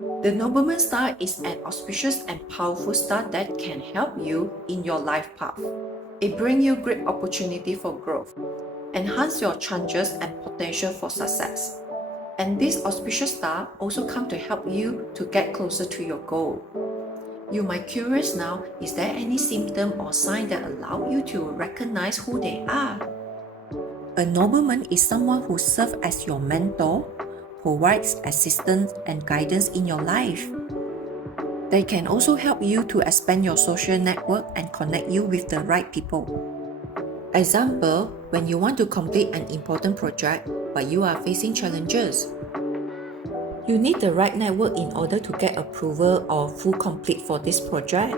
The nobleman star is an auspicious and powerful star that can help you in your life path. It brings you great opportunity for growth, enhance your chances and potential for success. And this auspicious star also come to help you to get closer to your goal. You might curious now, is there any symptom or sign that allow you to recognize who they are? A nobleman is someone who serves as your mentor, provides assistance and guidance in your life. They can also help you to expand your social network and connect you with the right people. Example, when you want to complete an important project but you are facing challenges. You need the right network in order to get approval or full complete for this project.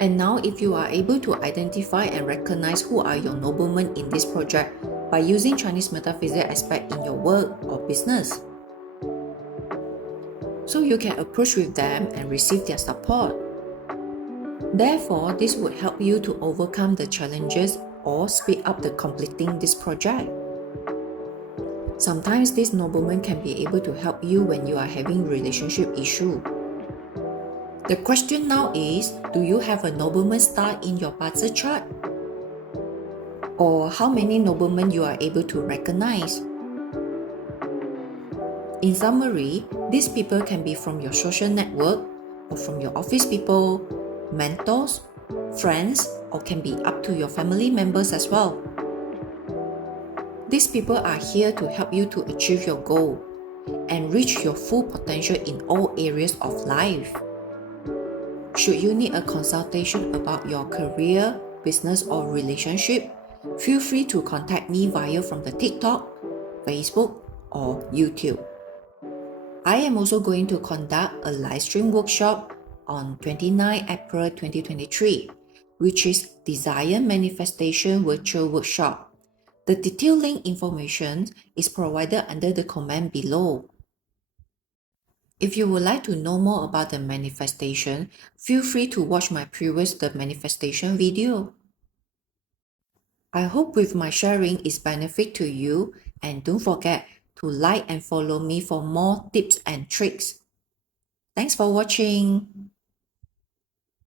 And now if you are able to identify and recognize who are your noblemen in this project by using Chinese metaphysics aspect in your work or business. So you can approach with them and receive their support. Therefore, this would help you to overcome the challenges or speed up the completing this project. Sometimes this nobleman can be able to help you when you are having relationship issue. The question now is, do you have a nobleman star in your birth chart? Or how many noblemen you are able to recognize? In summary, these people can be from your social network or from your office people, mentors, friends, or can be up to your family members as well. These people are here to help you to achieve your goal and reach your full potential in all areas of life. Should you need a consultation about your career, business, or relationship, feel free to contact me via from the TikTok, Facebook, or YouTube. I am also going to conduct a live stream workshop on 29 April 2023, which is Desire Manifestation Virtual Workshop. The detailed link information is provided under the comment below. If you would like to know more about the manifestation, feel free to watch my previous The Manifestation video. I hope with my sharing is benefit to you, and don't forget to like and follow me for more tips and tricks. Thanks for watching.